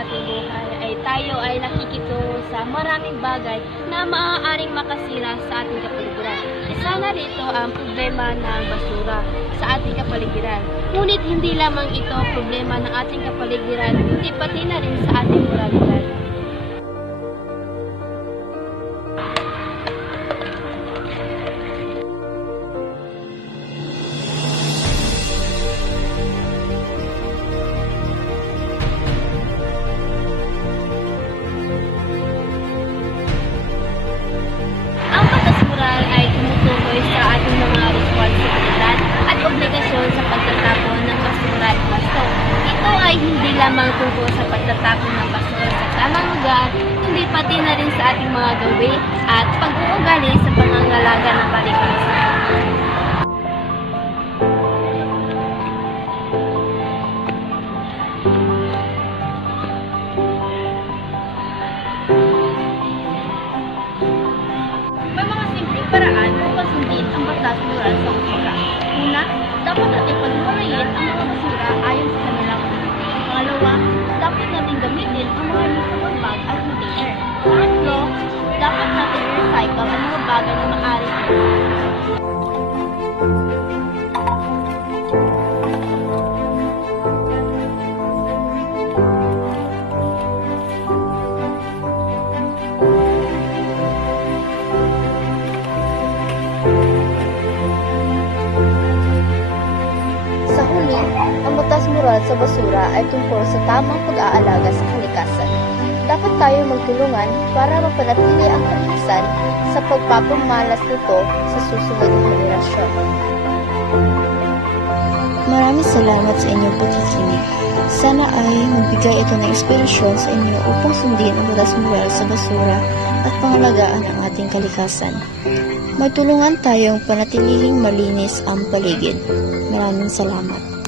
ating buhay ay tayo ay nakikitungo sa maraming bagay na maaaring makasira sa ating kapaligiran. Isa na rito ang problema ng basura sa ating kapaligiran. Ngunit hindi lamang ito problema ng ating kapaligiran, kundi pati na rin sa ating moralidad. Ang batas moral ay tumutukoy sa ating mga responsibilidad at obligasyon sa pagtatapon ng basura at basto. Ito ay hindi lamang tungkol sa pagtatapon ng basura sa tamang lugar, kundi pati na rin sa ating mga gawi at pag-uugali sa pangangalaga ng kalikasan. May mga simpleng paraan upang sundin ang batas moral sa basura. Una, dapat natin pagmulayin ang mga basura ayon sa kanilang ulit. Pangalawa, dapat natin gamitin ang mga reusable bag at container. Pangatlo, dapat natin i-recycle ang mga bagay na maaaring Sa huli, ang batas moral sa basura ay tungkol sa tamang pag-aalaga sa kalikasan. Dapat tayo magtulungan para mapanatili ang kalikasan sa pagpapamalas nito sa susunod na henerasyon. Maraming salamat sa inyong pakikinig. Sana ay magbigay ito ng inspirasyon sa inyo upang sundin ang batas moral sa basura at pangalagaan ang ating kalikasan. Magtulungan tayong panatilihing malinis ang paligid. Maraming salamat.